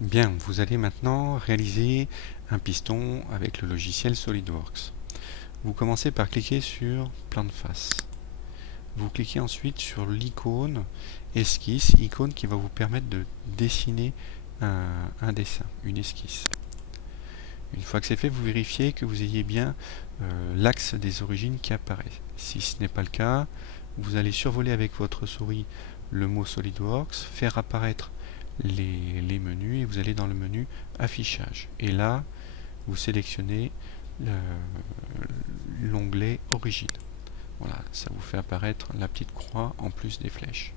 Bien, vous allez maintenant réaliser un piston avec le logiciel SolidWorks. Vous commencez par cliquer sur plan de face. Vous cliquez ensuite sur l'icône esquisse, icône qui va vous permettre de dessiner un dessin, une esquisse. Une fois que c'est fait, vous vérifiez que vous ayez bien l'axe des origines qui apparaît. Si ce n'est pas le cas, vous allez survoler avec votre souris le mot SolidWorks, faire apparaître les menus et vous allez dans le menu affichage. Et là, vous sélectionnez l'onglet origine. Voilà, ça vous fait apparaître la petite croix en plus des flèches.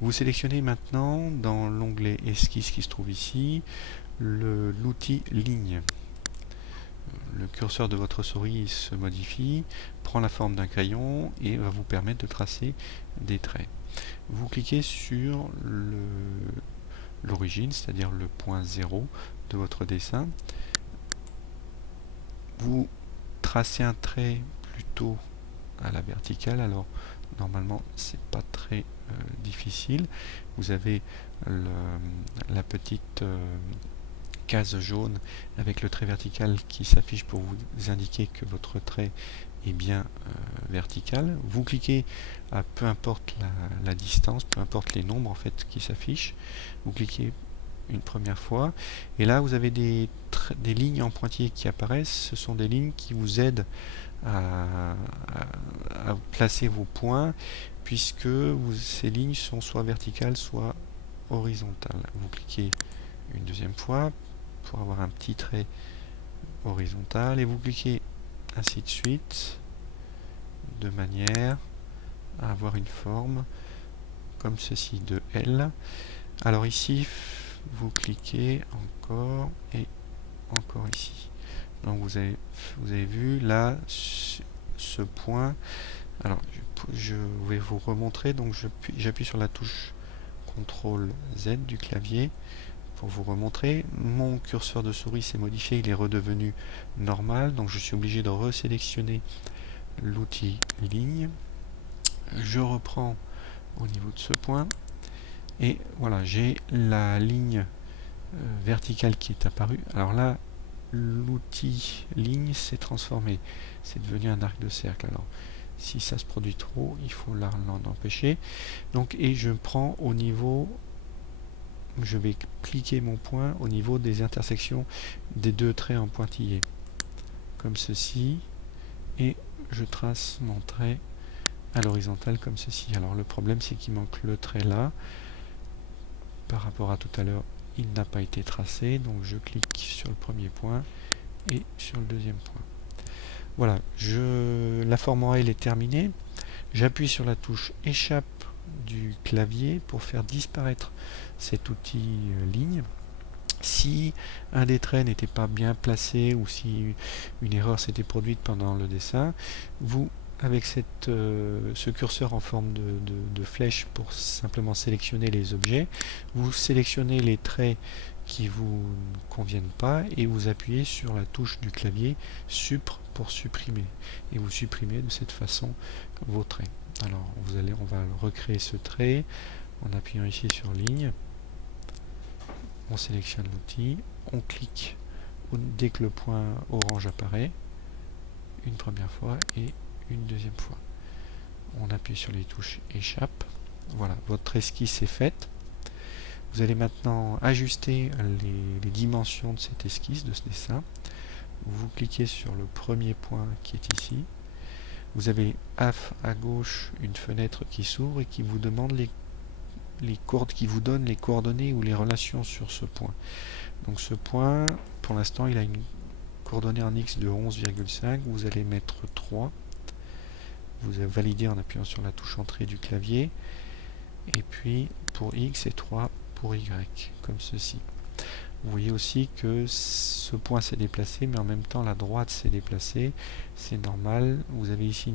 Vous sélectionnez maintenant dans l'onglet esquisse qui se trouve ici l'outil ligne. Le curseur de votre souris se modifie, prend la forme d'un crayon et va vous permettre de tracer des traits. Vous cliquez sur l'origine, c'est-à-dire le point 0 de votre dessin. Vous tracez un trait plutôt à la verticale, alors normalement c'est pas très difficile. Vous avez la petite case jaune avec le trait vertical qui s'affiche pour vous indiquer que votre trait est bien vertical. Vous cliquez à peu importe la distance, peu importe les nombres en fait qui s'affichent. Vous cliquez une première fois et là vous avez des lignes en pointillés qui apparaissent. Ce sont des lignes qui vous aident à placer vos points puisque ces lignes sont soit verticales soit horizontales. Vous cliquez une deuxième fois pour avoir un petit trait horizontal et vous cliquez ainsi de suite de manière à avoir une forme comme ceci de L. Alors ici vous cliquez encore et encore ici. Donc vous avez vu là ce point. Alors je vais vous remontrer. Donc j'appuie sur la touche CTRL Z du clavier pour vous remontrer. Mon curseur de souris s'est modifié, il est redevenu normal, donc je suis obligé de resélectionner l'outil ligne. Je reprends au niveau de ce point et voilà, j'ai la ligne verticale qui est apparue. Alors là, l'outil ligne s'est transformé, c'est devenu un arc de cercle. Alors si ça se produit trop, il faut l'en empêcher. Donc, et je prends au niveau, je vais cliquer mon point au niveau des intersections des deux traits en pointillé, comme ceci, et je trace mon trait à l'horizontale comme ceci. Alors le problème c'est qu'il manque le trait là, par rapport à tout à l'heure il n'a pas été tracé, donc je clique sur le premier point et sur le deuxième point. Voilà, la forme en L est terminée. J'appuie sur la touche échappe du clavier pour faire disparaître cet outil ligne. Si un des traits n'était pas bien placé ou si une erreur s'était produite pendant le dessin, vous, avec ce curseur en forme de flèche pour simplement sélectionner les objets, vous sélectionnez les traits qui vous conviennent pas et vous appuyez sur la touche du clavier Supr pour supprimer. Et vous supprimez de cette façon vos traits. Alors on va recréer ce trait en appuyant ici sur ligne. On sélectionne l'outil, on clique dès que le point orange apparaît, une première fois et une deuxième fois. On appuie sur les touches échappe. Voilà, votre esquisse est faite. Vous allez maintenant ajuster les dimensions de cette esquisse, de ce dessin. Vous cliquez sur le premier point qui est ici. Vous avez à gauche une fenêtre qui s'ouvre et qui vous demande qui vous donne les coordonnées ou les relations sur ce point. Donc ce point, pour l'instant, il a une coordonnée en x de 11,5. Vous allez mettre 3. Vous avez validé en appuyant sur la touche entrée du clavier. Et puis pour x et 3 pour y, comme ceci. Vous voyez aussi que ce point s'est déplacé, mais en même temps la droite s'est déplacée. C'est normal. Vous avez ici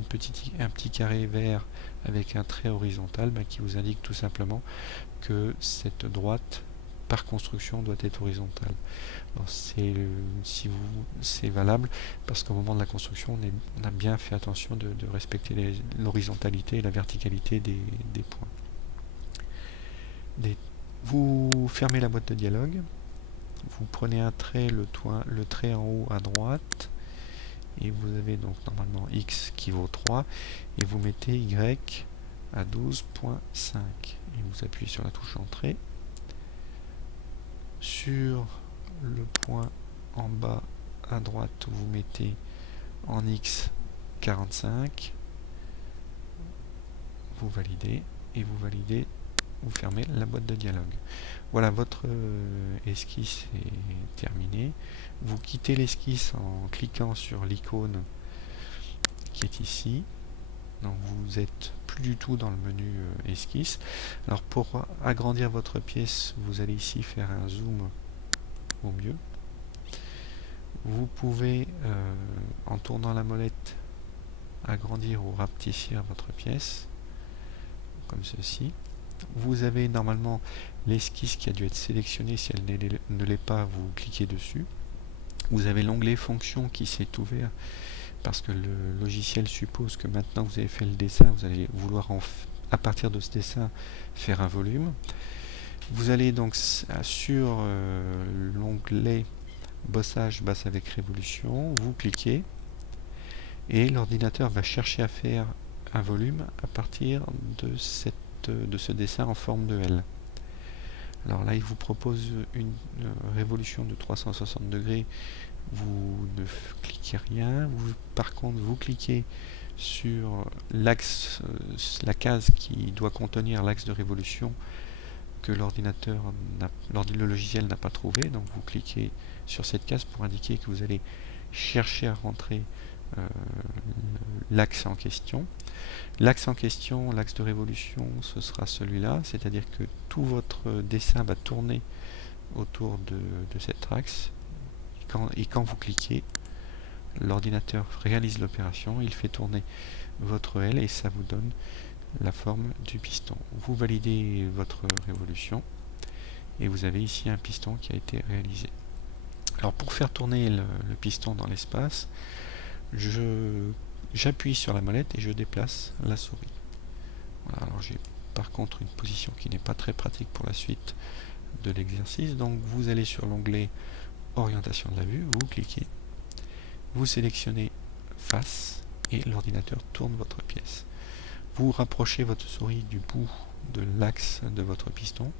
un petit carré vert avec un trait horizontal qui vous indique tout simplement que cette droite par construction doit être horizontale. C'est valable parce qu'au moment de la construction on a bien fait attention de respecter l'horizontalité et la verticalité des points. Vous fermez la boîte de dialogue vous prenez un trait, le trait en haut à droite, et vous avez donc normalement X qui vaut 3, et vous mettez Y à 12.5. Et vous appuyez sur la touche Entrée. Sur le point en bas à droite, vous mettez en X 45, vous validez, et vous validez, vous fermez la boîte de dialogue. Voilà, votre esquisse est terminée. Vous quittez l'esquisse en cliquant sur l'icône qui est ici. Donc vous n'êtes plus du tout dans le menu esquisse. Alors pour agrandir votre pièce, vous allez ici faire un zoom au mieux. Vous pouvez, en tournant la molette, agrandir ou rapetisser votre pièce, comme ceci. Vous avez normalement l'esquisse qui a dû être sélectionnée. Si elle ne l'est pas, vous cliquez dessus. Vous avez l'onglet Fonctions qui s'est ouvert parce que le logiciel suppose que maintenant que vous avez fait le dessin, vous allez vouloir à partir de ce dessin faire un volume. Vous allez donc sur l'onglet Bossage basse avec révolution, vous cliquez et l'ordinateur va chercher à faire un volume à partir de ce dessin en forme de L. Alors là, il vous propose une révolution de 360 degrés. Vous ne cliquez rien. Par contre, vous cliquez sur l'axe, la case qui doit contenir l'axe de révolution que le logiciel n'a pas trouvé. Donc vous cliquez sur cette case pour indiquer que vous allez chercher à rentrer l'axe en question. L'axe en question, l'axe de révolution, ce sera celui-là, c'est-à-dire que tout votre dessin va tourner autour de cet axe. Et quand vous cliquez, l'ordinateur réalise l'opération, il fait tourner votre L et ça vous donne la forme du piston. Vous validez votre révolution et vous avez ici un piston qui a été réalisé. Alors pour faire tourner le piston dans l'espace, j'appuie sur la molette et je déplace la souris. Voilà, alors j'ai par contre une position qui n'est pas très pratique pour la suite de l'exercice. Donc vous allez sur l'onglet Orientation de la vue, vous cliquez, vous sélectionnez Face et l'ordinateur tourne votre pièce. Vous rapprochez votre souris du bout de l'axe de votre piston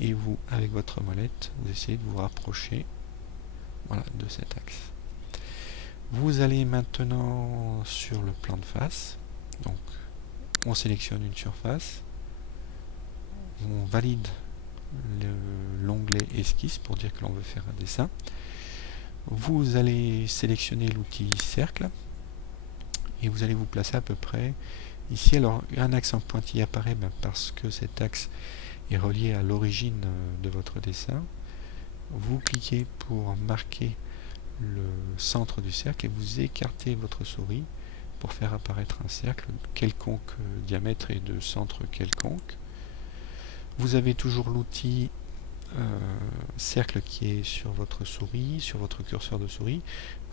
et vous, avec votre molette, vous essayez de vous rapprocher, voilà, de cet axe. Vous allez maintenant sur le plan de face, donc on sélectionne une surface, on valide l'onglet esquisse pour dire que l'on veut faire un dessin. Vous allez sélectionner l'outil cercle et vous allez vous placer à peu près ici. Alors un axe en pointillé apparaît parce que cet axe est relié à l'origine de votre dessin. Vous cliquez pour marquer le centre du cercle et vous écartez votre souris pour faire apparaître un cercle quelconque diamètre et de centre quelconque. Vous avez toujours l'outil cercle qui est sur votre souris, sur votre curseur de souris.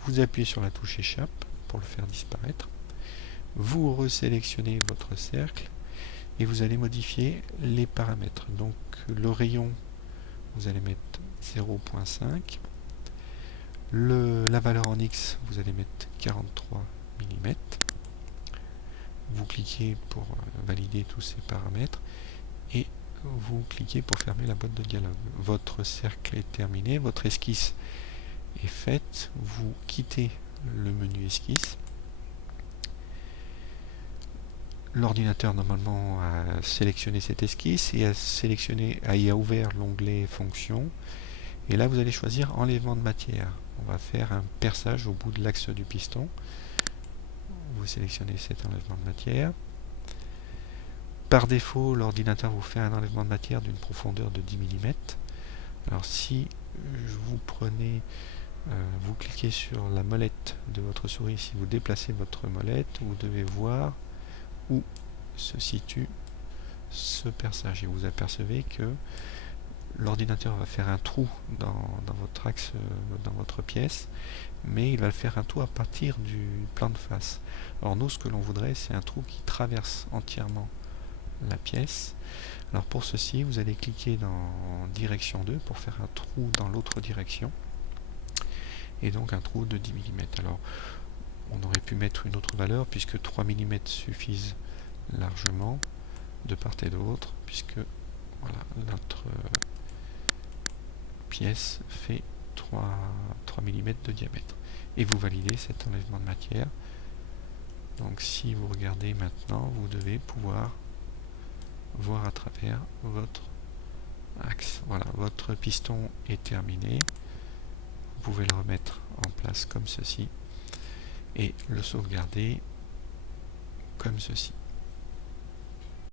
Vous appuyez sur la touche échappe pour le faire disparaître. Vous resélectionnez votre cercle et vous allez modifier les paramètres. Donc le rayon, vous allez mettre 0.5. La valeur en X, vous allez mettre 43 mm. Vous cliquez pour valider tous ces paramètres et vous cliquez pour fermer la boîte de dialogue. Votre cercle est terminé, votre esquisse est faite. Vous quittez le menu esquisse. L'ordinateur normalement a sélectionné cette esquisse et a ouvert l'onglet Fonctions. Et là, vous allez choisir Enlèvement de matière. On va faire un perçage au bout de l'axe du piston. Vous sélectionnez cet enlèvement de matière. Par défaut, l'ordinateur vous fait un enlèvement de matière d'une profondeur de 10 mm. Alors si vous prenez, vous cliquez sur la molette de votre souris, si vous déplacez votre molette, vous devez voir où se situe ce perçage. Et vous apercevez que l'ordinateur va faire un trou dans votre axe, dans votre pièce, mais il va le faire un trou à partir du plan de face. Alors nous, ce que l'on voudrait, c'est un trou qui traverse entièrement la pièce. Alors pour ceci, vous allez cliquer dans direction 2 pour faire un trou dans l'autre direction. Et donc un trou de 10 mm. Alors on aurait pu mettre une autre valeur puisque 3 mm suffisent largement de part et d'autre, puisque voilà, notre pièce fait 3 mm de diamètre. Et vous validez cet enlèvement de matière. Donc si vous regardez maintenant, vous devez pouvoir voir à travers votre axe. Voilà, votre piston est terminé. Vous pouvez le remettre en place comme ceci et le sauvegarder comme ceci.